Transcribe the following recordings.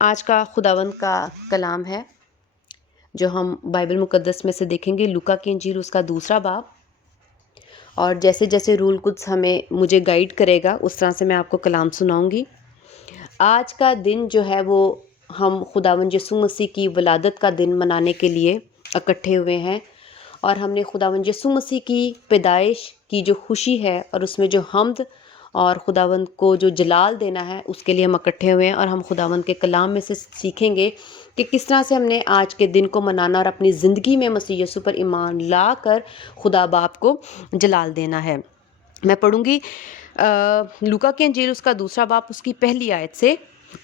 آج کا خداوند کا کلام ہے جو ہم بائبل مقدس میں سے دیکھیں گے، لوکا کی انجیل اس کا 2 باب، اور جیسے جیسے روح القدس مجھے گائیڈ کرے گا اس طرح سے میں آپ کو کلام سناؤں گی۔ آج کا دن جو ہے وہ ہم خداوند یسوع مسیح کی ولادت کا دن منانے کے لیے اکٹھے ہوئے ہیں، اور ہم نے خداوند یسوع مسیح کی پیدائش کی جو خوشی ہے اور اس میں جو حمد اور خداوند کو جو جلال دینا ہے اس کے لیے ہم اکٹھے ہوئے ہیں، اور ہم خداوند کے کلام میں سے سیکھیں گے کہ کس طرح سے ہم نے آج کے دن کو منانا اور اپنی زندگی میں مسیح یسوع پر ایمان لا کر خدا باپ کو جلال دینا ہے۔ میں پڑھوں گی لوکا کی انجیل اس کا 2 باب اس کی پہلی آیت سے۔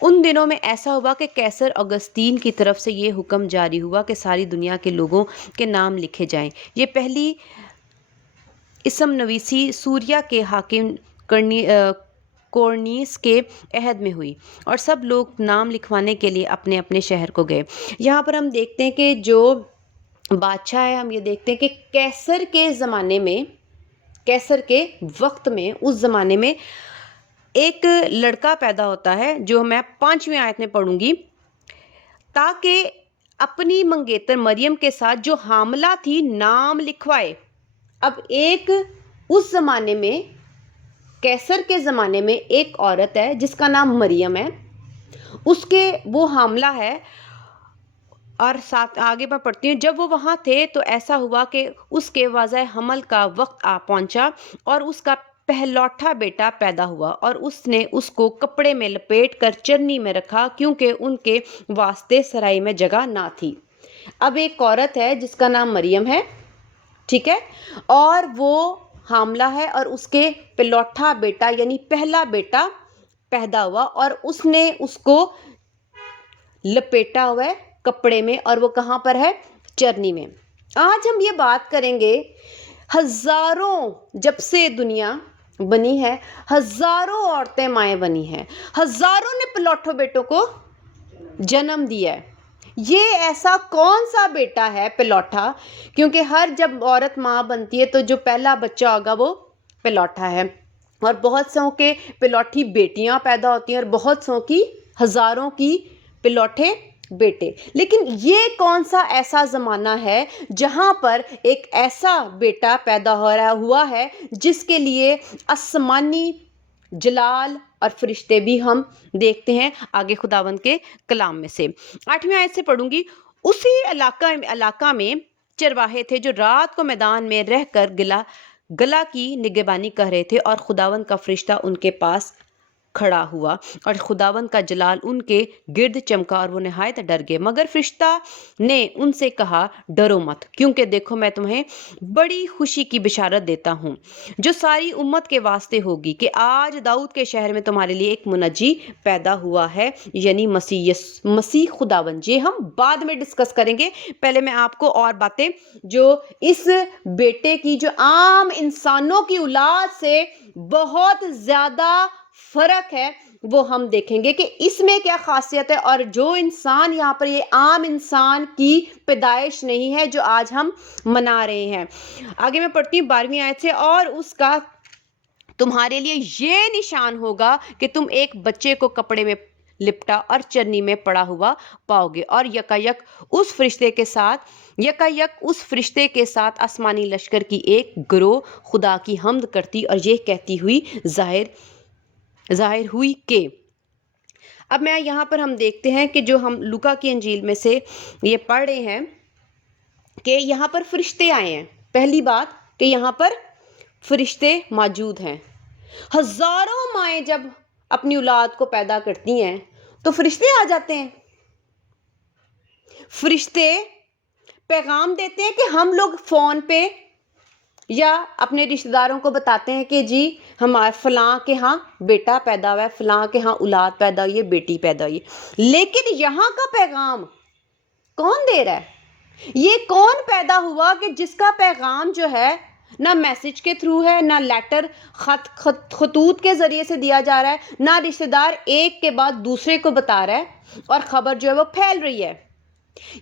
ان دنوں میں ایسا ہوا کہ قیصر اگستین کی طرف سے یہ حکم جاری ہوا کہ ساری دنیا کے لوگوں کے نام لکھے جائیں۔ یہ پہلی اسم نویسی سوریا کے حاکم کورنیس کے عہد میں ہوئی، اور سب لوگ نام لکھوانے کے لیے اپنے اپنے شہر کو گئے۔ یہاں پر ہم دیکھتے ہیں کہ جو بادشاہ ہے، ہم یہ دیکھتے ہیں کہ قیصر کے زمانے میں، قیصر کے وقت میں، اس زمانے میں ایک لڑکا پیدا ہوتا ہے جو میں 5ویں آیت میں پڑھوں گی، تاکہ اپنی منگیتر مریم کے ساتھ جو حاملہ تھی نام لکھوائے۔ اب ایک اس زمانے میں، قیصر کے زمانے میں ایک عورت ہے جس کا نام مریم ہے، اس کے وہ حاملہ ہے، اور ساتھ آگے میں پڑھتی ہوں، جب وہ وہاں تھے تو ایسا ہوا کہ اس کے واضح حمل کا وقت آ پہنچا اور اس کا پہلوٹا بیٹا پیدا ہوا، اور اس نے اس کو کپڑے میں لپیٹ کر چرنی میں رکھا کیونکہ ان کے واسطے سرائی میں جگہ نہ تھی۔ اب ایک عورت ہے جس کا نام مریم ہے، ٹھیک ہے، اور وہ حاملہ ہے، اور اس کے پلوٹا بیٹا یعنی پہلا بیٹا پیدا ہوا، اور اس نے اس کو لپیٹا ہوا ہے کپڑے میں، اور وہ کہاں پر ہے؟ چرنی میں۔ آج ہم یہ بات کریں گے، ہزاروں، جب سے دنیا بنی ہے ہزاروں عورتیں مائیں بنی ہیں، ہزاروں نے پلوٹو بیٹوں کو جنم دیا ہے۔ یہ ایسا کون سا بیٹا ہے پلوٹا؟ کیونکہ ہر جب عورت ماں بنتی ہے تو جو پہلا بچہ ہوگا وہ پلوٹا ہے، اور بہت سو کے پلوٹی بیٹیاں پیدا ہوتی ہیں، اور بہت سو کی، ہزاروں کی پلوٹے بیٹے۔ لیکن یہ کون سا ایسا زمانہ ہے جہاں پر ایک ایسا بیٹا پیدا ہوا ہے جس کے لیے آسمانی جلال اور فرشتے بھی ہم دیکھتے ہیں آگے خداوند کے کلام میں سے۔ 8ویں آیت سے پڑھوں گی۔ اسی علاقہ میں چرواہے تھے جو رات کو میدان میں رہ کر گلا کی نگہبانی کر رہے تھے، اور خداوند کا فرشتہ ان کے پاس کھڑا ہوا، اور خداوند کا جلال ان کے گرد چمکا، اور وہ نہایت ڈر گئے۔ مگر فرشتہ نے ان سے کہا، ڈرو مت، کیونکہ دیکھو میں تمہیں بڑی خوشی کی بشارت دیتا ہوں جو ساری امت کے واسطے ہوگی، کہ آج داؤد کے شہر میں تمہارے لیے ایک منجی پیدا ہوا ہے، یعنی مسیح خداوند۔ یہ ہم بعد میں ڈسکس کریں گے، پہلے میں آپ کو اور باتیں جو اس بیٹے کی، جو عام انسانوں کی اولاد سے بہت زیادہ فرق ہے، وہ ہم دیکھیں گے کہ اس میں کیا خاصیت ہے، اور جو انسان یہاں پر، یہ عام انسان کی پیدائش نہیں ہے جو آج ہم منا رہے ہیں۔ آگے میں پڑھتی ہوں 12ویں آیت سے۔ اور اس کا تمہارے لیے یہ نشان ہوگا کہ تم ایک بچے کو کپڑے میں لپٹا اور چرنی میں پڑا ہوا پاؤ گے، اور یکایک اس فرشتے کے ساتھ آسمانی لشکر کی ایک گروہ خدا کی حمد کرتی اور یہ کہتی ہوئی ظاہر ہوئی کہ۔ اب میں یہاں پر ہم دیکھتے ہیں کہ جو ہم لوکا کی انجیل میں سے یہ پڑھ رہے ہیں کہ یہاں پر فرشتے آئے ہیں۔ پہلی بات کہ یہاں پر فرشتے موجود ہیں۔ ہزاروں مائیں جب اپنی اولاد کو پیدا کرتی ہیں تو فرشتے آ جاتے ہیں۔ فرشتے پیغام دیتے ہیں کہ ہم لوگ فون پہ یا اپنے رشتہ داروں کو بتاتے ہیں کہ جی ہمارے فلاں کے ہاں بیٹا پیدا ہوا ہے، فلاں کے ہاں اولاد پیدا ہوئی ہے، بیٹی پیدا ہوئی ہے۔ لیکن یہاں کا پیغام کون دے رہا ہے؟ یہ کون پیدا ہوا کہ جس کا پیغام جو ہے نہ میسج کے تھرو ہے، نہ لیٹر خطوط کے ذریعے سے دیا جا رہا ہے، نہ رشتہ دار ایک کے بعد دوسرے کو بتا رہا ہے، اور خبر جو ہے وہ پھیل رہی ہے۔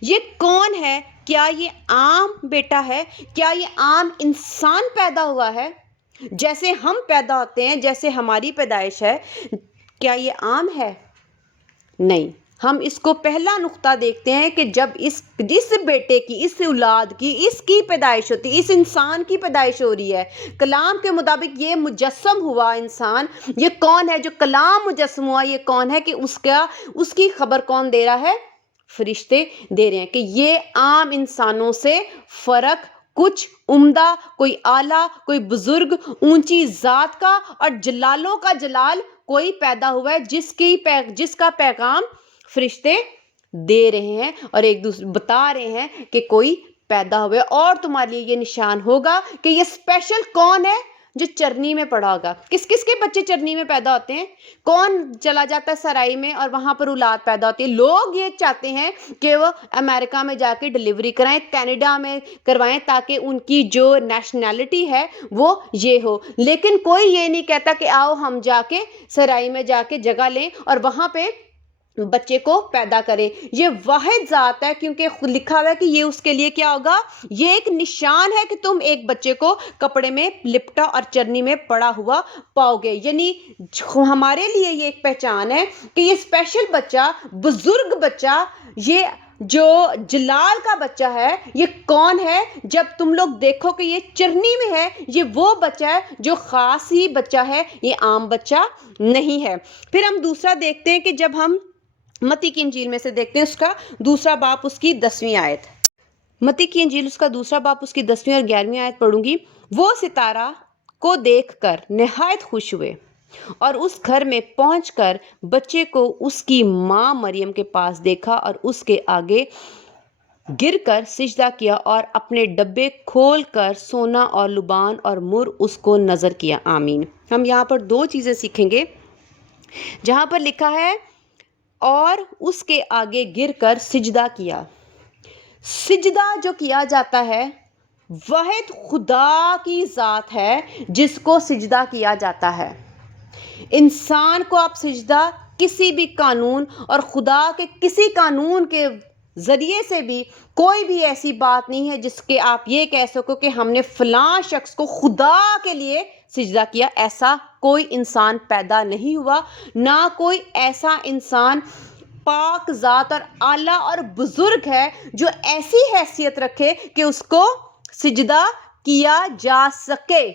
یہ کون ہے؟ کیا یہ عام بیٹا ہے؟ کیا یہ عام انسان پیدا ہوا ہے؟ جیسے ہم پیدا ہوتے ہیں، جیسے ہماری پیدائش ہے، کیا یہ عام ہے؟ نہیں، ہم اس کو پہلا نقطہ دیکھتے ہیں کہ جب جس بیٹے کی، اس اولاد کی، اس کی پیدائش ہوتی ہے، اس انسان کی پیدائش ہو رہی ہے، کلام کے مطابق یہ مجسم ہوا انسان، یہ کون ہے جو کلام مجسم ہوا؟ یہ کون ہے کہ اس کی خبر کون دے رہا ہے؟ فرشتے دے رہے ہیں کہ یہ عام انسانوں سے فرق کچھ عمدہ، کوئی اعلیٰ، کوئی بزرگ، اونچی ذات کا اور جلالوں کا جلال کوئی پیدا ہوا ہے، جس کا پیغام فرشتے دے رہے ہیں اور ایک دوسرے بتا رہے ہیں کہ کوئی پیدا ہوئے، اور تمہارے لیے یہ نشان ہوگا کہ یہ اسپیشل کون ہے جو چرنی میں پڑا ہوگا۔ کس کس کے بچے چرنی میں پیدا ہوتے ہیں؟ کون چلا جاتا ہے سرائی میں اور وہاں پر اولاد پیدا ہوتی ہے؟ لوگ یہ چاہتے ہیں کہ وہ امریکہ میں جا کے ڈیلیوری کرائیں، کینیڈا میں کروائیں، تاکہ ان کی جو نیشنلٹی ہے وہ یہ ہو، لیکن کوئی یہ نہیں کہتا کہ آؤ ہم جا کے سرائی میں جا کے جگہ لیں اور وہاں پہ بچے کو پیدا کرے۔ یہ واحد ذات ہے، کیونکہ لکھا ہوا ہے کہ یہ اس کے لیے کیا ہوگا؟ یہ ایک نشان ہے کہ تم ایک بچے کو کپڑے میں لپٹا اور چرنی میں پڑا ہوا پاؤ گے۔ یعنی ہمارے لیے یہ ایک پہچان ہے کہ یہ اسپیشل بچہ، بزرگ بچہ، یہ جو جلال کا بچہ ہے، یہ کون ہے؟ جب تم لوگ دیکھو کہ یہ چرنی میں ہے، یہ وہ بچہ ہے جو خاص ہی بچہ ہے، یہ عام بچہ نہیں ہے۔ پھر ہم دوسرا دیکھتے ہیں کہ جب ہم متی کی انجیل میں سے دیکھتے ہیں، اس کا دوسرا باب اس کی 10ویں آیت، متی کی انجیل اس کا دوسرا باب اس کی 10ویں اور 11ویں آیت پڑھوں گی۔ وہ ستارہ کو دیکھ کر نہایت خوش ہوئے اور اس گھر میں پہنچ کر بچے کو اس کی ماں مریم کے پاس دیکھا اور اس کے آگے گر کر سجدہ کیا اور اپنے ڈبے کھول کر سونا اور لبان اور مر اس کو نظر کیا۔ آمین۔ ہم یہاں پر دو چیزیں سیکھیں گے، جہاں پر لکھا ہے اور اس کے آگے گر کر سجدہ کیا۔ سجدہ جو کیا جاتا ہے واحد خدا کی ذات ہے جس کو سجدہ کیا جاتا ہے۔ انسان کو آپ سجدہ کسی بھی قانون اور خدا کے کسی قانون کے ذریعے سے بھی کوئی بھی ایسی بات نہیں ہے جس کے آپ یہ کہہ سکو کہ ہم نے فلاں شخص کو خدا کے لیے سجدہ کیا۔ ایسا کوئی انسان پیدا نہیں ہوا، نہ کوئی ایسا انسان پاک ذات اور اعلیٰ اور بزرگ ہے جو ایسی حیثیت رکھے کہ اس کو سجدہ کیا جا سکے۔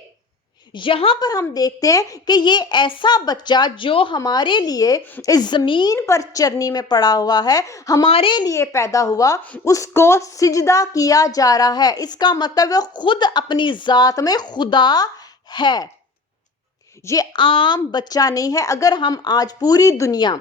یہاں پر ہم دیکھتے ہیں کہ یہ ایسا بچہ جو ہمارے لیے اس زمین پر چرنی میں پڑا ہوا ہے، ہمارے لیے پیدا ہوا، اس کو سجدہ کیا جا رہا ہے۔ اس کا مطلب ہے خود اپنی ذات میں خدا ہے، یہ عام بچہ نہیں ہے۔ اگر ہم آج پوری دنیا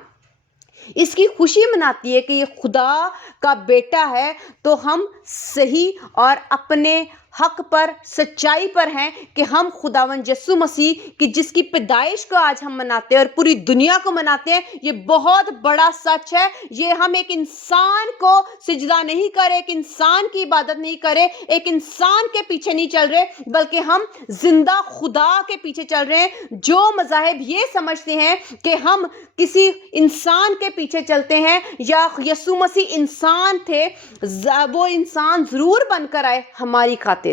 اس کی خوشی مناتی ہے کہ یہ خدا کا بیٹا ہے، تو ہم صحیح اور اپنے حق پر، سچائی پر ہیں کہ ہم خداوند یسوع مسیح کی جس کی پیدائش کو آج ہم مناتے ہیں اور پوری دنیا کو مناتے ہیں، یہ بہت بڑا سچ ہے۔ یہ ہم ایک انسان کو سجدہ نہیں کرے، ایک انسان کی عبادت نہیں کرے، ایک انسان کے پیچھے نہیں چل رہے، بلکہ ہم زندہ خدا کے پیچھے چل رہے ہیں۔ جو مذاہب یہ سمجھتے ہیں کہ ہم کسی انسان کے پیچھے چلتے ہیں یا یسوع مسیح انسان تھے، وہ انسان ضرور بن کر آئے ہماری خاطر،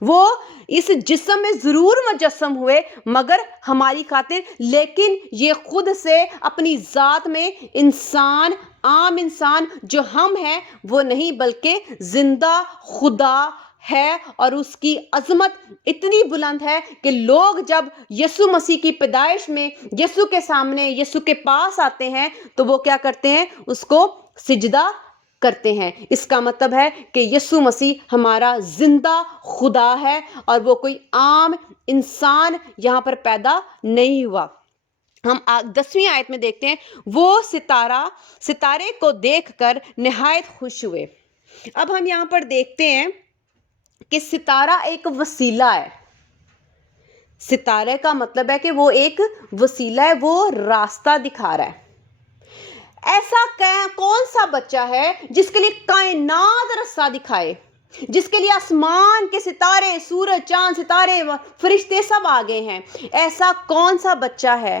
وہ اس جسم میں ضرور مجسم ہوئے مگر ہماری خاطر، لیکن یہ خود سے اپنی ذات میں انسان، عام انسان جو ہم ہیں وہ نہیں، بلکہ زندہ خدا ہے، اور اس کی عظمت اتنی بلند ہے کہ لوگ جب یسوع مسیح کی پیدائش میں یسوع کے سامنے، یسوع کے پاس آتے ہیں تو وہ کیا کرتے ہیں؟ اس کو سجدہ کرتے ہیں۔ اس کا مطلب ہے کہ یسوع مسیح ہمارا زندہ خدا ہے اور وہ کوئی عام انسان یہاں پر پیدا نہیں ہوا۔ ہم 10ویں آیت میں دیکھتے ہیں، وہ ستارے کو دیکھ کر نہایت خوش ہوئے۔ اب ہم یہاں پر دیکھتے ہیں کہ ستارہ ایک وسیلہ ہے۔ ستارے کا مطلب ہے کہ وہ ایک وسیلہ ہے، وہ راستہ دکھا رہا ہے۔ ایسا کون سا بچہ ہے جس کے لیے کائنات راستہ دکھائے، جس کے لیے آسمان کے ستارے، سورج، چاند، ستارے، فرشتے سب آگے ہیں؟ ایسا کون سا بچہ ہے؟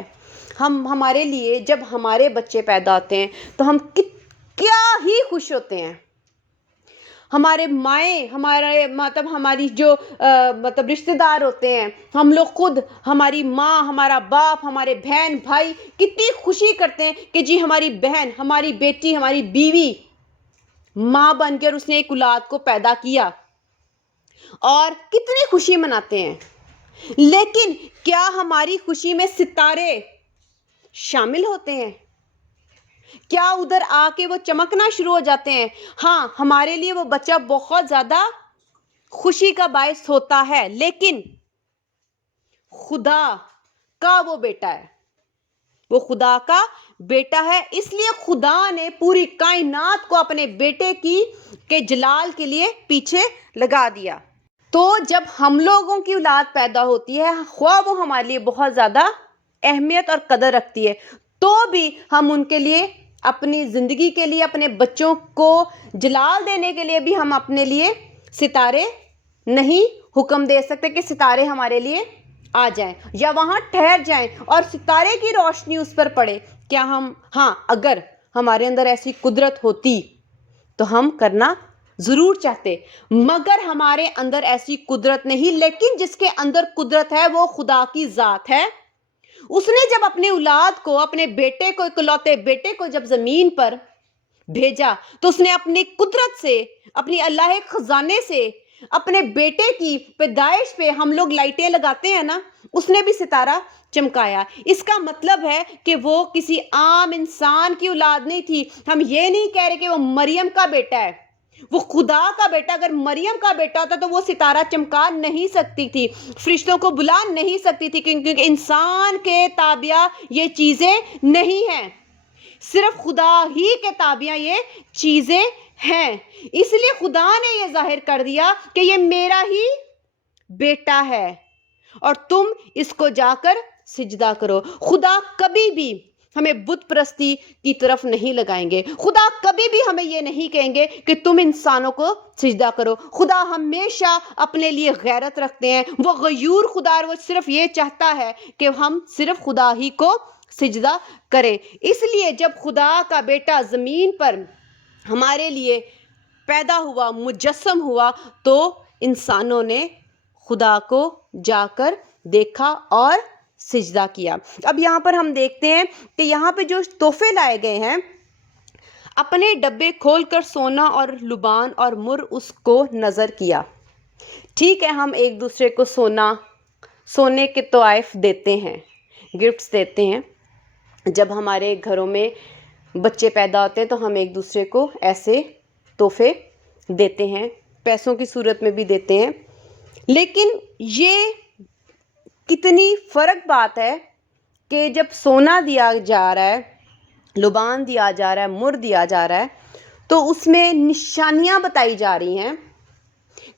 ہمارے لیے جب ہمارے بچے پیدا ہوتے ہیں تو ہم کیا ہی خوش ہوتے ہیں۔ ہمارے مائیں، ہمارے مطلب ہماری جو مطلب رشتہ دار ہوتے ہیں، ہم لوگ خود، ہماری ماں، ہمارا باپ، ہمارے بہن بھائی کتنی خوشی کرتے ہیں کہ جی ہماری بہن، ہماری بیٹی، ہماری بیوی ماں بن کر اس نے ایک اولاد کو پیدا کیا، اور کتنی خوشی مناتے ہیں۔ لیکن کیا ہماری خوشی میں ستارے شامل ہوتے ہیں؟ کیا ادھر آ کے وہ چمکنا شروع ہو جاتے ہیں؟ ہاں، ہمارے لیے وہ بچہ بہت زیادہ خوشی کا باعث ہوتا ہے، لیکن خدا کا وہ بیٹا ہے، وہ خدا کا بیٹا ہے، اس لیے خدا نے پوری کائنات کو اپنے بیٹے کے جلال کے لیے پیچھے لگا دیا۔ تو جب ہم لوگوں کی اولاد پیدا ہوتی ہے، خواہ وہ ہمارے لیے بہت زیادہ اہمیت اور قدر رکھتی ہے، تو بھی ہم ان کے لیے، اپنی زندگی کے لیے، اپنے بچوں کو جلال دینے کے لیے بھی ہم اپنے لیے ستارے نہیں حکم دے سکتے کہ ستارے ہمارے لیے آ جائیں یا وہاں ٹھہر جائیں اور ستارے کی روشنی اس پر پڑے۔ کیا ہم، ہاں، اگر ہمارے اندر ایسی قدرت ہوتی تو ہم کرنا ضرور چاہتے، مگر ہمارے اندر ایسی قدرت نہیں۔ لیکن جس کے اندر قدرت ہے وہ خدا کی ذات ہے۔ اس نے جب اپنے اولاد کو، اپنے بیٹے کو، اکلوتے بیٹے کو جب زمین پر بھیجا، تو اس نے اپنی قدرت سے، اپنی اللہ خزانے سے، اپنے بیٹے کی پیدائش پہ ہم لوگ لائٹیں لگاتے ہیں نا، اس نے بھی ستارہ چمکایا۔ اس کا مطلب ہے کہ وہ کسی عام انسان کی اولاد نہیں تھی۔ ہم یہ نہیں کہہ رہے کہ وہ مریم کا بیٹا ہے، وہ خدا کا بیٹا۔ اگر مریم کا بیٹا ہوتا تو وہ ستارہ چمکا نہیں سکتی تھی، فرشتوں کو بلا نہیں سکتی تھی، کیونکہ انسان کے تابع یہ چیزیں نہیں ہیں، صرف خدا ہی کے تابع یہ چیزیں ہیں۔ اس لیے خدا نے یہ ظاہر کر دیا کہ یہ میرا ہی بیٹا ہے اور تم اس کو جا کر سجدہ کرو۔ خدا کبھی بھی ہمیں بت پرستی کی طرف نہیں لگائیں گے۔ خدا کبھی بھی ہمیں یہ نہیں کہیں گے کہ تم انسانوں کو سجدہ کرو۔ خدا ہمیشہ اپنے لیے غیرت رکھتے ہیں، وہ غیور خدا، وہ صرف یہ چاہتا ہے کہ ہم صرف خدا ہی کو سجدہ کریں۔ اس لیے جب خدا کا بیٹا زمین پر ہمارے لیے پیدا ہوا، مجسم ہوا، تو انسانوں نے خدا کو جا کر دیکھا اور سجدہ کیا۔ اب یہاں پر ہم دیکھتے ہیں کہ یہاں پہ جو تحفے لائے گئے ہیں، اپنے ڈبے کھول کر سونا اور لبان اور مر اس کو نظر کیا۔ ٹھیک ہے، ہم ایک دوسرے کو سونے کے تحائف دیتے ہیں، گفٹس دیتے ہیں۔ جب ہمارے گھروں میں بچے پیدا ہوتے ہیں تو ہم ایک دوسرے کو ایسے تحفے دیتے ہیں، پیسوں کی صورت میں بھی دیتے ہیں۔ لیکن یہ کتنی فرق بات ہے کہ جب سونا دیا جا رہا ہے، لبان دیا جا رہا ہے، مر دیا جا رہا ہے، تو اس میں نشانیاں بتائی جا رہی ہیں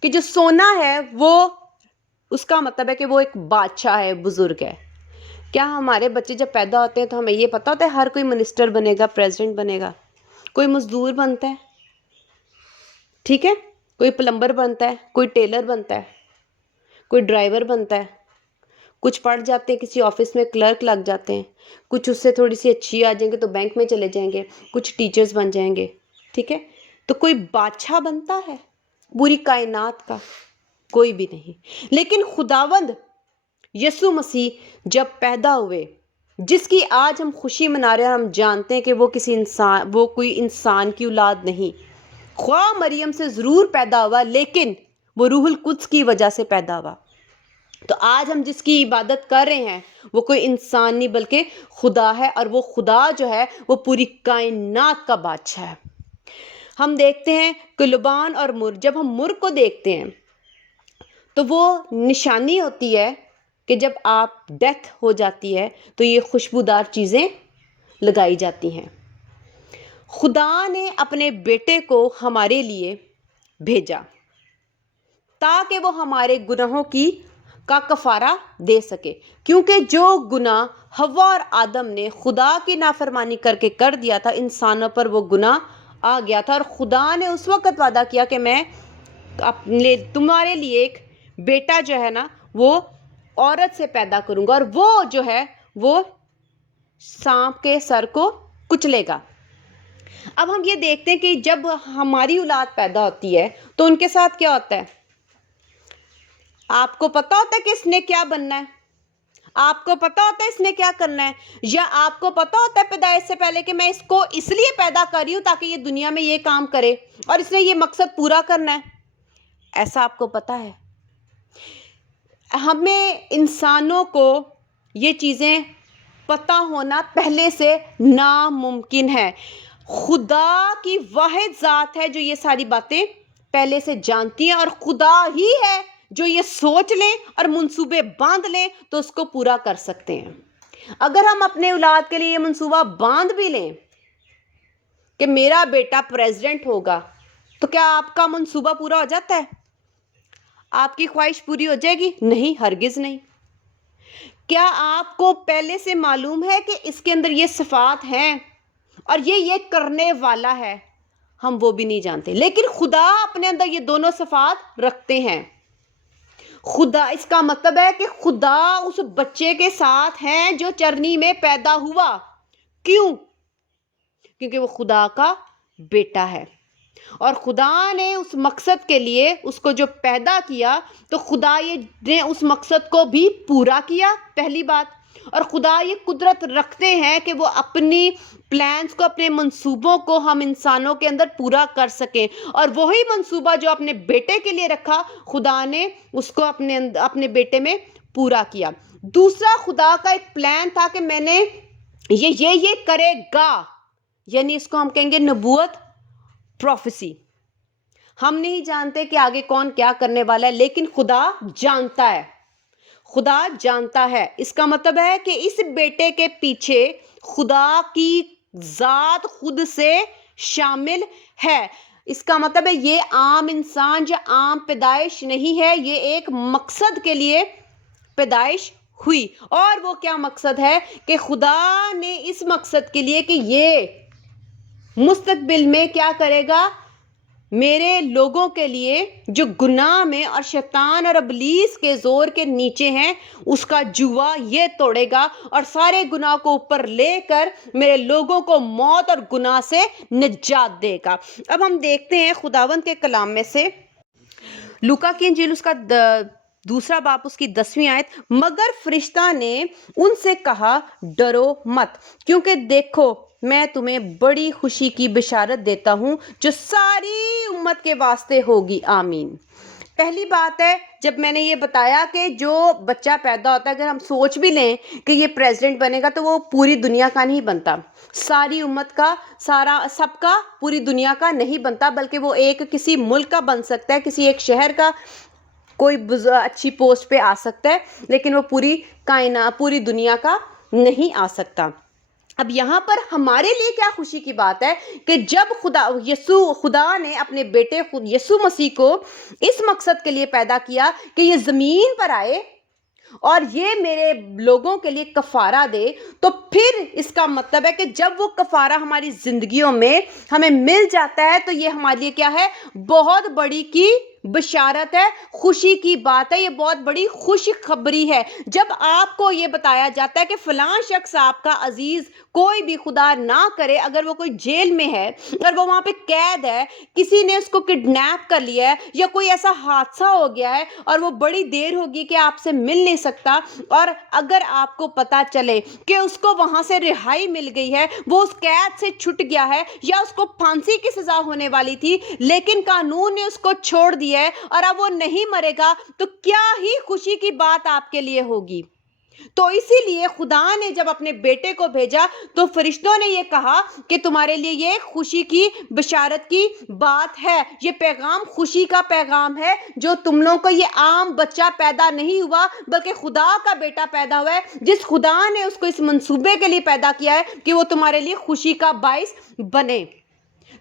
کہ جو سونا ہے وہ، اس کا مطلب ہے کہ وہ ایک بادشاہ ہے، بزرگ ہے۔ کیا ہمارے بچے جب پیدا ہوتے ہیں تو ہمیں یہ پتہ ہوتا ہے ہر کوئی منسٹر بنے گا، پریزیڈنٹ بنے گا؟ کوئی مزدور بنتا ہے، ٹھیک ہے، کوئی پلمبر بنتا ہے، کوئی ٹیلر بنتا ہے، کوئی ڈرائیور بنتا ہے، کچھ پڑھ جاتے ہیں کسی آفس میں کلرک لگ جاتے ہیں، کچھ اس سے تھوڑی سی اچھی آ جائیں گے تو بینک میں چلے جائیں گے، کچھ ٹیچرز بن جائیں گے، ٹھیک ہے۔ تو کوئی بادشاہ بنتا ہے پوری کائنات کا؟ کوئی بھی نہیں۔ لیکن خداوند یسوع مسیح جب پیدا ہوئے، جس کی آج ہم خوشی منا رہے ہیں، ہم جانتے ہیں کہ وہ کوئی انسان کی اولاد نہیں، خواہ مریم سے ضرور پیدا ہوا، لیکن وہ روح القدس کی وجہ سے پیدا ہوا۔ تو آج ہم جس کی عبادت کر رہے ہیں وہ کوئی انسان نہیں بلکہ خدا ہے، اور وہ خدا جو ہے وہ پوری کائنات کا بادشاہ ہے۔ ہم دیکھتے ہیں کہ لبان اور مر، جب ہم مر کو دیکھتے ہیں تو وہ نشانی ہوتی ہے کہ جب آپ ڈیتھ ہو جاتی ہے تو یہ خوشبودار چیزیں لگائی جاتی ہیں۔ خدا نے اپنے بیٹے کو ہمارے لیے بھیجا تاکہ وہ ہمارے گناہوں کا کفارہ دے سکے، کیونکہ جو گناہ حوا اور آدم نے خدا کی نافرمانی کر کے کر دیا تھا، انسانوں پر وہ گناہ آ گیا تھا، اور خدا نے اس وقت وعدہ کیا کہ میں تمہارے لیے ایک بیٹا جو ہے نا وہ عورت سے پیدا کروں گا، اور وہ جو ہے وہ سانپ کے سر کو کچلے گا۔ اب ہم یہ دیکھتے ہیں کہ جب ہماری اولاد پیدا ہوتی ہے تو ان کے ساتھ کیا ہوتا ہے؟ آپ کو پتا ہوتا ہے کہ اس نے کیا بننا ہے؟ آپ کو پتا ہوتا ہے اس نے کیا کرنا ہے؟ یا آپ کو پتا ہوتا ہے پیدائش سے پہلے کہ میں اس کو اس لیے پیدا کر رہی ہوں تاکہ یہ دنیا میں یہ کام کرے اور اس نے یہ مقصد پورا کرنا ہے؟ ایسا آپ کو پتا ہے؟ ہمیں انسانوں کو یہ چیزیں پتہ ہونا پہلے سے ناممکن ہے. خدا کی واحد ذات ہے جو یہ ساری باتیں پہلے سے جانتی ہے، اور خدا ہی ہے جو یہ سوچ لیں اور منصوبے باندھ لیں تو اس کو پورا کر سکتے ہیں. اگر ہم اپنے اولاد کے لیے یہ منصوبہ باندھ بھی لیں کہ میرا بیٹا پریزیڈنٹ ہوگا، تو کیا آپ کا منصوبہ پورا ہو جاتا ہے؟ آپ کی خواہش پوری ہو جائے گی؟ نہیں، ہرگز نہیں. کیا آپ کو پہلے سے معلوم ہے کہ اس کے اندر یہ صفات ہیں اور یہ کرنے والا ہے؟ ہم وہ بھی نہیں جانتے. لیکن خدا اپنے اندر یہ دونوں صفات رکھتے ہیں. خدا، اس کا مطلب ہے کہ خدا اس بچے کے ساتھ ہیں جو چرنی میں پیدا ہوا. کیوں؟ کیونکہ وہ خدا کا بیٹا ہے، اور خدا نے اس مقصد کے لیے اس کو جو پیدا کیا تو خدا نے اس مقصد کو بھی پورا کیا، پہلی بات. اور خدا یہ قدرت رکھتے ہیں کہ وہ اپنی پلانز کو، اپنے منصوبوں کو ہم انسانوں کے اندر پورا کر سکیں. اور وہی منصوبہ جو اپنے بیٹے کے لیے رکھا، خدا نے اس کو اپنے بیٹے میں پورا کیا. دوسرا، خدا کا ایک پلان تھا کہ میں نے یہ کرے گا، یعنی اس کو ہم کہیں گے نبوت، پروفیسی. ہم نہیں جانتے کہ آگے کون کیا کرنے والا ہے، لیکن خدا جانتا ہے. خدا جانتا ہے. اس کا مطلب ہے کہ اس بیٹے کے پیچھے خدا کی ذات خود سے شامل ہے. اس کا مطلب ہے یہ عام انسان یا عام پیدائش نہیں ہے، یہ ایک مقصد کے لیے پیدائش ہوئی. اور وہ کیا مقصد ہے؟ کہ خدا نے اس مقصد کے لیے کہ یہ مستقبل میں کیا کرے گا، میرے لوگوں کے لیے جو گناہ میں اور شیطان اور ابلیس کے زور کے نیچے ہیں، اس کا جوا یہ توڑے گا اور سارے گناہ کو اوپر لے کر میرے لوگوں کو موت اور گناہ سے نجات دے گا. اب ہم دیکھتے ہیں خداوند کے کلام میں سے لوکا کی انجیل، اس کا دوسرا باب، اس کی 10ویں آیت. مگر فرشتہ نے ان سے کہا، ڈرو مت، کیونکہ دیکھو میں تمہیں بڑی خوشی کی بشارت دیتا ہوں جو ساری امت کے واسطے ہوگی. آمین. پہلی بات ہے، جب میں نے یہ بتایا کہ جو بچہ پیدا ہوتا ہے، اگر ہم سوچ بھی لیں کہ یہ پریزیڈنٹ بنے گا تو وہ پوری دنیا کا نہیں بنتا، ساری امت کا، سب کا، پوری دنیا کا نہیں بنتا، بلکہ وہ ایک کسی ملک کا بن سکتا ہے، کسی ایک شہر کا کوئی اچھی پوسٹ پہ آ سکتا ہے، لیکن وہ پوری کائنات، پوری دنیا کا نہیں آ سکتا. اب یہاں پر ہمارے لیے کیا خوشی کی بات ہے کہ جب خدا نے اپنے بیٹے یسوع مسیح کو اس مقصد کے لیے پیدا کیا کہ یہ زمین پر آئے اور یہ میرے لوگوں کے لیے کفارہ دے، تو پھر اس کا مطلب ہے کہ جب وہ کفارہ ہماری زندگیوں میں ہمیں مل جاتا ہے تو یہ ہمارے لیے کیا ہے؟ بہت بڑی کی بشارت ہے، خوشی کی بات ہے، یہ بہت بڑی خوش خبری ہے. جب آپ کو یہ بتایا جاتا ہے کہ فلاں شخص آپ کا عزیز، کوئی بھی خدا نہ کرے اگر وہ کوئی جیل میں ہے اور وہ وہاں پہ قید ہے، کسی نے اس کو کڈنیپ کر لیا ہے یا کوئی ایسا حادثہ ہو گیا ہے اور وہ بڑی دیر ہوگی کہ آپ سے مل نہیں سکتا، اور اگر آپ کو پتا چلے کہ اس کو وہاں سے رہائی مل گئی ہے، وہ اس قید سے چھٹ گیا ہے، یا اس کو پھانسی کی سزا ہونے والی تھی لیکن قانون نے اس کو چھوڑ دیا ہے اور اب وہ نہیں مرے گا، تو کیا ہی خوشی کی بات آپ کے لیے ہوگی. تو اسی لیے خدا نے جب اپنے بیٹے کو بھیجا تو فرشتوں نے یہ کہا کہ تمہارے لیے یہ خوشی کی بشارت کی بات ہے، یہ پیغام خوشی کا پیغام ہے جو تم لوگوں کو، یہ عام بچہ پیدا نہیں ہوا بلکہ خدا کا بیٹا پیدا ہوا ہے، جس خدا نے اس کو اس منصوبے کے لیے پیدا کیا ہے کہ وہ تمہارے لیے خوشی کا باعث بنے.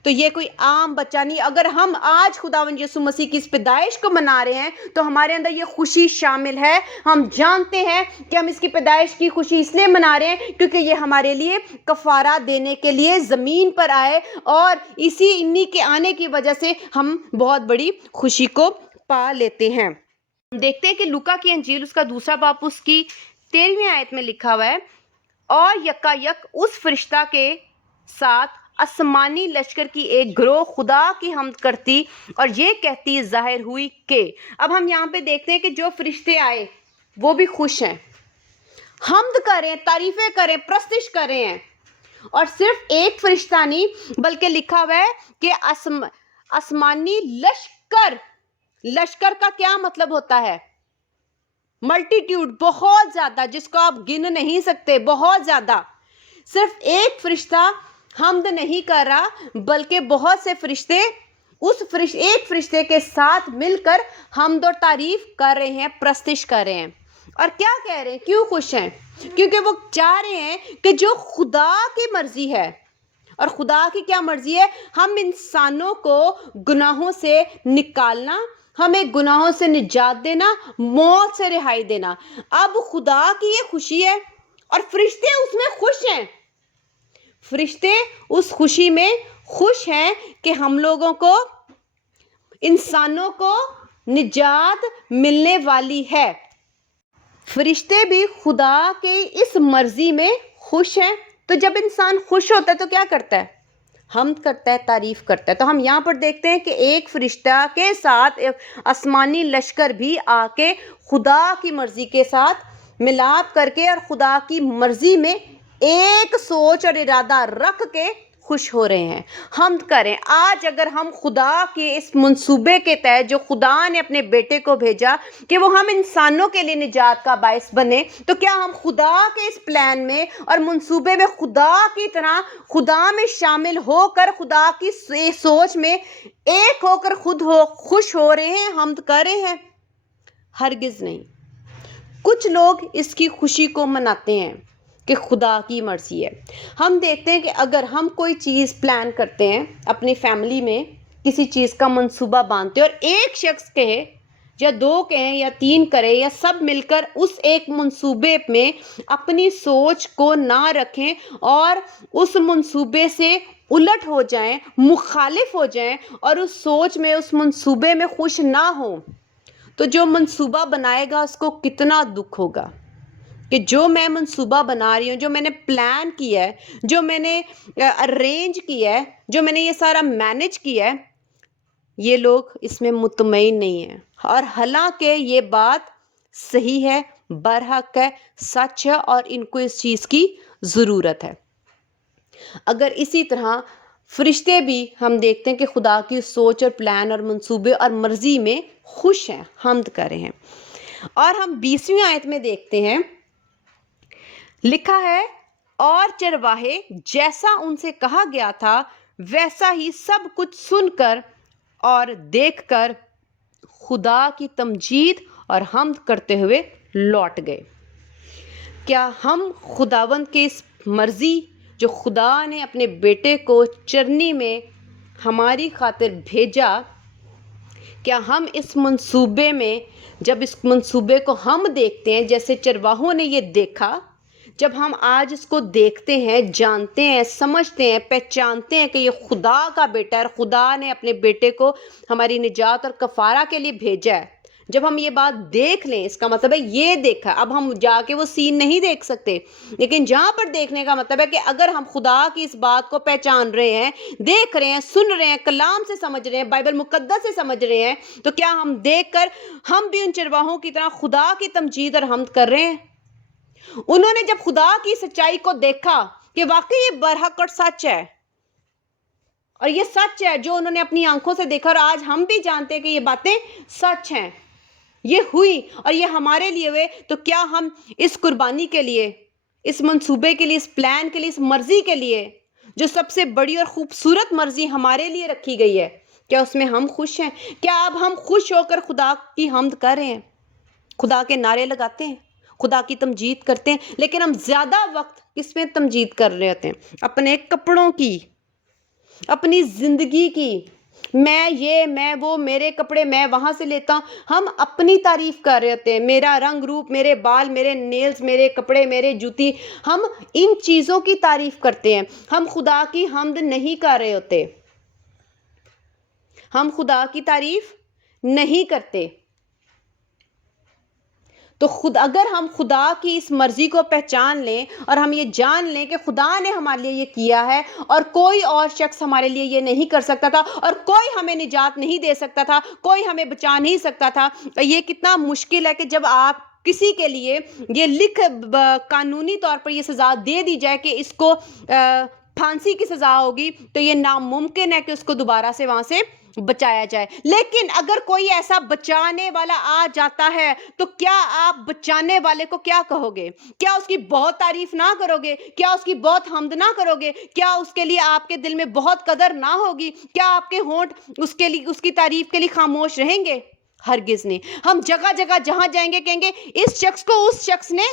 تو یہ کوئی عام بچہ نہیں. اگر ہم آج خداوند یسوع مسیح کی اس پیدائش کو منا رہے ہیں تو ہمارے اندر یہ خوشی شامل ہے. ہم جانتے ہیں کہ ہم اس کی پیدائش کی خوشی اس لیے منا رہے ہیں کیونکہ یہ ہمارے لیے کفارہ دینے کے لیے زمین پر آئے، اور انہی کے آنے کی وجہ سے ہم بہت بڑی خوشی کو پا لیتے ہیں. دیکھتے ہیں کہ لوکا کی انجیل، اس کا دوسرا باب، اس کی 13ویں آیت میں لکھا ہوا ہے، اور یکا یک اس فرشتہ کے ساتھ آسمانی لشکر کی ایک گروہ خدا کی حمد کرتی اور یہ کہتی ظاہر ہوئی کہ اب ہم یہاں پہ دیکھتے ہیں کہ جو فرشتے آئے وہ بھی خوش ہیں، حمد کریں، تعریفیں کریں، پرستش کریں ہیں، اور صرف ایک فرشتہ نہیں بلکہ لکھا ہوا ہے کہ آسمانی لشکر، لشکر کا کیا مطلب ہوتا ہے؟ ملٹیٹیوڈ، بہت زیادہ، جس کو آپ گن نہیں سکتے، بہت زیادہ۔ صرف ایک فرشتہ حمد نہیں کر رہا بلکہ بہت سے فرشتے ایک فرشتے کے ساتھ مل کر حمد اور تعریف کر رہے ہیں، پرستش کر رہے ہیں۔ اور کیا کہہ رہے ہیں؟ کیوں خوش ہیں؟ کیونکہ وہ چاہ رہے ہیں کہ جو خدا کی مرضی ہے، اور خدا کی کیا مرضی ہے؟ ہم انسانوں کو گناہوں سے نکالنا، ہمیں گناہوں سے نجات دینا، موت سے رہائی دینا۔ اب خدا کی یہ خوشی ہے اور فرشتے اس میں خوش ہیں، فرشتے اس خوشی میں خوش ہیں کہ ہم لوگوں کو، انسانوں کو نجات ملنے والی ہے۔ فرشتے بھی خدا کے اس مرضی میں خوش ہیں۔ تو جب انسان خوش ہوتا ہے تو کیا کرتا ہے؟ حمد کرتا ہے، تعریف کرتا ہے۔ تو ہم یہاں پر دیکھتے ہیں کہ ایک فرشتہ کے ساتھ آسمانی لشکر بھی آ کے خدا کی مرضی کے ساتھ ملاپ کر کے اور خدا کی مرضی میں ایک سوچ اور ارادہ رکھ کے خوش ہو رہے ہیں، حمد کریں۔ آج اگر ہم خدا کے اس منصوبے کے تحت جو خدا نے اپنے بیٹے کو بھیجا کہ وہ ہم انسانوں کے لیے نجات کا باعث بنے، تو کیا ہم خدا کے اس پلان میں اور منصوبے میں خدا کی طرح خدا میں شامل ہو کر خدا کی سوچ میں ایک ہو کر خوش ہو رہے ہیں، حمد کر رہے ہیں؟ ہرگز نہیں۔ کچھ لوگ اس کی خوشی کو مناتے ہیں کہ خدا کی مرضی ہے۔ ہم دیکھتے ہیں کہ اگر ہم کوئی چیز پلان کرتے ہیں اپنی فیملی میں، کسی چیز کا منصوبہ باندھتے ہیں اور ایک شخص کہے یا دو کہیں یا تین کرے یا سب مل کر اس ایک منصوبے میں اپنی سوچ کو نہ رکھیں اور اس منصوبے سے الٹ ہو جائیں، مخالف ہو جائیں اور اس سوچ میں، اس منصوبے میں خوش نہ ہوں، تو جو منصوبہ بنائے گا اس کو کتنا دکھ ہوگا کہ جو میں منصوبہ بنا رہی ہوں، جو میں نے پلان کیا ہے، جو میں نے ارینج کیا ہے، جو میں نے یہ سارا مینج کیا ہے، یہ لوگ اس میں مطمئن نہیں ہیں۔ اور حالانکہ یہ بات صحیح ہے، برحق ہے، سچ ہے اور ان کو اس چیز کی ضرورت ہے۔ اگر اسی طرح فرشتے بھی ہم دیکھتے ہیں کہ خدا کی سوچ اور پلان اور منصوبے اور مرضی میں خوش ہیں، حمد کر رہے ہیں۔ اور ہم 20ویں آیت میں دیکھتے ہیں، لکھا ہے، اور چرواہے جیسا ان سے کہا گیا تھا ویسا ہی سب کچھ سن کر اور دیکھ کر خدا کی تمجید اور حمد کرتے ہوئے لوٹ گئے۔ کیا ہم خداوند کی اس مرضی جو خدا نے اپنے بیٹے کو چرنی میں ہماری خاطر بھیجا، کیا ہم اس منصوبے میں، جب اس منصوبے کو ہم دیکھتے ہیں جیسے چرواہوں نے یہ دیکھا، جب ہم آج اس کو دیکھتے ہیں، جانتے ہیں، سمجھتے ہیں، پہچانتے ہیں کہ یہ خدا کا بیٹا ہے اور خدا نے اپنے بیٹے کو ہماری نجات اور کفارہ کے لیے بھیجا ہے، جب ہم یہ بات دیکھ لیں، اس کا مطلب ہے یہ دیکھا۔ اب ہم جا کے وہ سین نہیں دیکھ سکتے، لیکن جہاں پر دیکھنے کا مطلب ہے کہ اگر ہم خدا کی اس بات کو پہچان رہے ہیں، دیکھ رہے ہیں، سن رہے ہیں، کلام سے سمجھ رہے ہیں، بائبل مقدس سے سمجھ رہے ہیں، تو کیا ہم دیکھ کر ہم بھی ان چرواہوں کی طرح خدا کی تمجید اور حمد کر رہے ہیں؟ انہوں نے جب خدا کی سچائی کو دیکھا کہ واقعی یہ برحق اور سچ ہے، اور یہ سچ ہے جو انہوں نے اپنی آنکھوں سے دیکھا، اور آج ہم بھی جانتے ہیں کہ یہ باتیں سچ ہیں، یہ ہوئی اور یہ ہمارے لیے ہوئے، تو کیا ہم اس قربانی کے لیے، اس منصوبے کے لیے، اس پلان کے لیے، اس مرضی کے لیے جو سب سے بڑی اور خوبصورت مرضی ہمارے لیے رکھی گئی ہے، کیا اس میں ہم خوش ہیں؟ کیا اب ہم خوش ہو کر خدا کی حمد کر رہے ہیں، خدا کے نعرے لگاتے ہیں، خدا کی تمجید کرتے ہیں؟ لیکن ہم زیادہ وقت کس میں تمجید کر رہے ہوتے ہیں؟ اپنے کپڑوں کی، اپنی زندگی کی، میں وہ، میرے کپڑے میں وہاں سے لیتا ہوں، ہم اپنی تعریف کر رہے ہوتے ہیں، میرا رنگ روپ، میرے بال، میرے نیلز، میرے کپڑے، میرے جوتی، ہم ان چیزوں کی تعریف کرتے ہیں، ہم خدا کی حمد نہیں کر رہے ہوتے، ہم خدا کی تعریف نہیں کرتے۔ تو اگر ہم خدا کی اس مرضی کو پہچان لیں اور ہم یہ جان لیں کہ خدا نے ہمارے لیے یہ کیا ہے اور کوئی اور شخص ہمارے لیے یہ نہیں کر سکتا تھا اور کوئی ہمیں نجات نہیں دے سکتا تھا، کوئی ہمیں بچا نہیں سکتا تھا، یہ کتنا مشکل ہے کہ جب آپ کسی کے لیے یہ قانونی طور پر یہ سزا دے دی جائے کہ اس کو پھانسی کی سزا ہوگی، تو یہ ناممکن ہے کہ اس کو دوبارہ سے وہاں سے بچایا جائے۔ لیکن اگر کوئی ایسا بچانے والا آ جاتا ہے تو کیا آپ بچانے والے کو کیا کہو گے؟ کیا اس کی بہت تعریف نہ کرو گے؟ کیا اس کی بہت حمد نہ کرو گے؟ کیا اس کے لیے آپ کے دل میں بہت قدر نہ ہوگی؟ کیا آپ کے ہونٹ اس کی تعریف کے لیے خاموش رہیں گے؟ ہرگز نہیں۔ ہم جگہ جگہ جہاں جائیں گے کہیں گے اس شخص کو اس شخص نے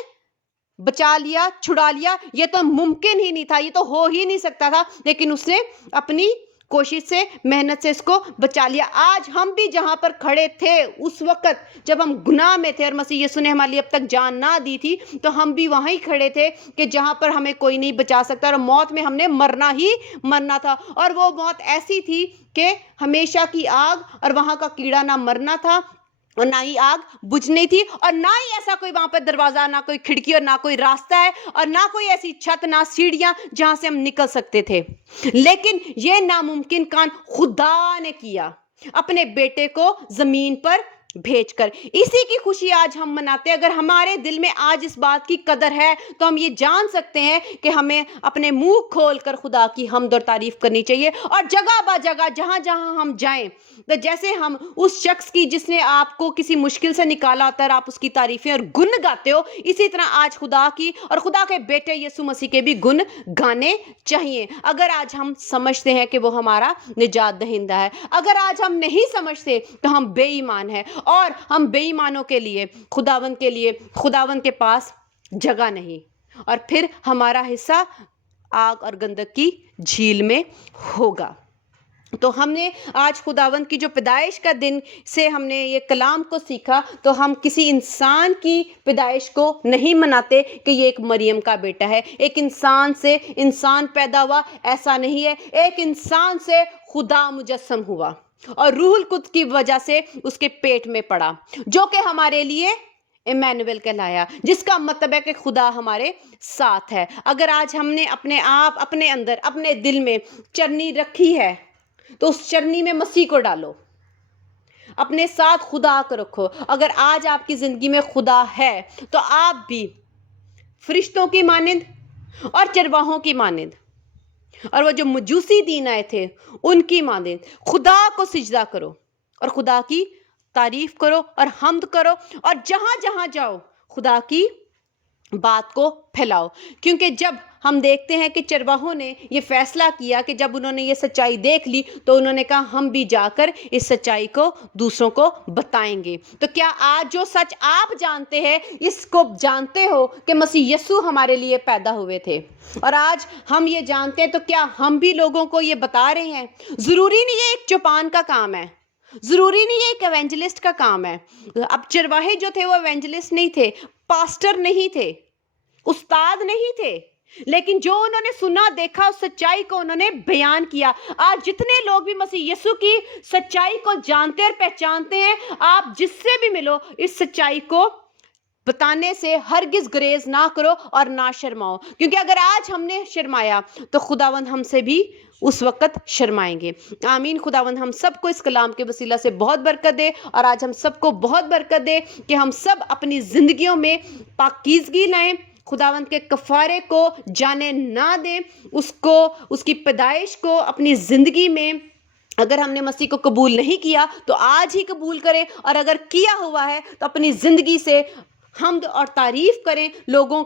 بچا لیا، چھڑا لیا، یہ تو ممکن ہی نہیں تھا، یہ تو ہو ہی نہیں سکتا تھا، لیکن اس نے اپنی کوشش سے، محنت سے اس کو بچا لیا۔ آج ہم بھی جہاں پر کھڑے تھے اس وقت جب ہم گناہ میں تھے اور مسیح یسوع نے ہمارے لیے اب تک جان نہ دی تھی، تو ہم بھی وہاں ہی کھڑے تھے کہ جہاں پر ہمیں کوئی نہیں بچا سکتا، اور موت میں ہم نے مرنا ہی مرنا تھا، اور وہ موت ایسی تھی کہ ہمیشہ کی آگ، اور وہاں کا کیڑا نہ مرنا تھا اور نہ ہی آگ بجھنی تھی، اور نہ ہی ایسا کوئی وہاں پر دروازہ، نہ کوئی کھڑکی، اور نہ کوئی راستہ ہے، اور نہ کوئی ایسی چھت، نہ سیڑھیاں جہاں سے ہم نکل سکتے تھے۔ لیکن یہ ناممکن کام خدا نے کیا اپنے بیٹے کو زمین پر بھیج کر۔ اسی کی خوشی آج ہم مناتے ہیں۔ اگر ہمارے دل میں آج اس بات کی قدر ہے تو ہم یہ جان سکتے ہیں کہ ہمیں اپنے منہ کھول کر خدا کی حمد اور تعریف کرنی چاہیے، اور جگہ با جگہ جہاں جہاں ہم جائیں، تو جیسے ہم اس شخص کی جس نے آپ کو کسی مشکل سے نکالا ہوتا ہے اور آپ اس کی تعریفیں اور گن گاتے ہو، اسی طرح آج خدا کی اور خدا کے بیٹے یسوع مسیح کے بھی گن گانے چاہیے۔ اگر آج ہم سمجھتے ہیں کہ وہ ہمارا نجات دہندہ ہے، اگر آج ہم نہیں سمجھتے تو ہم بے ایمان ہیں، اور ہم بے ایمانوں کے لیے خداوند کے پاس جگہ نہیں، اور پھر ہمارا حصہ آگ اور گندک کی جھیل میں ہوگا۔ تو ہم نے آج خداوند کی جو پیدائش کا دن سے ہم نے یہ کلام کو سیکھا، تو ہم کسی انسان کی پیدائش کو نہیں مناتے کہ یہ ایک مریم کا بیٹا ہے، ایک انسان سے انسان پیدا ہوا، ایسا نہیں ہے۔ ایک انسان سے خدا مجسم ہوا اور روح القدس کی وجہ سے اس کے پیٹ میں پڑا، جو کہ ہمارے لیے ایمانویل کہلایا، جس کا مطلب ہے کہ خدا ہمارے ساتھ ہے۔ اگر آج ہم نے اپنے آپ، اپنے اندر، اپنے دل میں چرنی رکھی ہے، تو اس چرنی میں مسیح کو ڈالو، اپنے ساتھ خدا کو رکھو۔ اگر آج آپ کی زندگی میں خدا ہے تو آپ بھی فرشتوں کی مانند اور چرواہوں کی مانند، اور وہ جو مجوسی دین آئے تھے ان کی مانند خدا کو سجدہ کرو اور خدا کی تعریف کرو اور حمد کرو، اور جہاں جہاں جاؤ خدا کی بات کو پھیلاؤ۔ کیونکہ جب ہم دیکھتے ہیں کہ چرواہوں نے یہ فیصلہ کیا کہ جب انہوں نے یہ سچائی دیکھ لی تو انہوں نے کہا ہم بھی جا کر اس سچائی کو دوسروں کو بتائیں گے۔ تو کیا آج جو سچ آپ جانتے ہیں، اس کو جانتے ہو کہ مسیح یسوع ہمارے لیے پیدا ہوئے تھے، اور آج ہم یہ جانتے ہیں، تو کیا ہم بھی لوگوں کو یہ بتا رہے ہیں؟ ضروری نہیں یہ ایک چوپان کا کام ہے، ضروری نہیں یہ ایک ایونجلسٹ کا کام ہے۔ اب چرواہے جو تھے وہ ایونجلسٹ نہیں تھے، پاسٹر نہیں تھے، استاد نہیں تھے، لیکن جو انہوں نے سنا، دیکھا، اس سچائی کو انہوں نے بیان کیا۔ آج جتنے لوگ بھی مسیح یسوع کی سچائی کو جانتے اور پہچانتے ہیں، آپ جس سے بھی ملو اس سچائی کو بتانے سے ہرگز گریز نہ کرو اور نہ شرماؤ، کیونکہ اگر آج ہم نے شرمایا تو خداوند ہم سے بھی اس وقت شرمائیں گے۔ آمین۔ خداوند ہم سب کو اس کلام کے وسیلہ سے بہت برکت دے، اور آج ہم سب کو بہت برکت دے کہ ہم سب اپنی زندگیوں میں پاکیزگی لائیں، خداوند کے کفارے کو جانے نہ دیں، اس کی پیدائش کو اپنی زندگی میں، اگر ہم نے مسیح کو قبول نہیں کیا تو آج ہی قبول کریں، اور اگر کیا ہوا ہے تو اپنی زندگی سے حمد اور تعریف کریں، لوگوں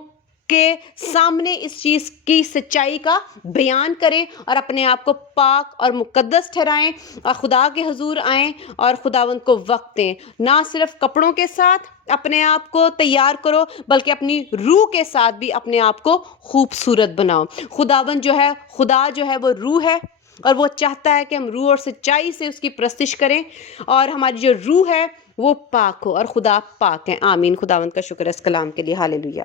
کے سامنے اس چیز کی سچائی کا بیان کریں، اور اپنے آپ کو پاک اور مقدس ٹھہرائیں، اور خدا کے حضور آئیں اور خداوند کو وقت دیں۔ نہ صرف کپڑوں کے ساتھ اپنے آپ کو تیار کرو، بلکہ اپنی روح کے ساتھ بھی اپنے آپ کو خوبصورت بناؤ۔ خدا جو ہے وہ روح ہے، اور وہ چاہتا ہے کہ ہم روح اور سچائی سے اس کی پرستش کریں، اور ہماری جو روح ہے وہ پاک ہو، اور خدا پاک ہے۔ آمین۔ خداوند کا شکر ہے اس کلام کے لیے۔ ہاللیلویہ۔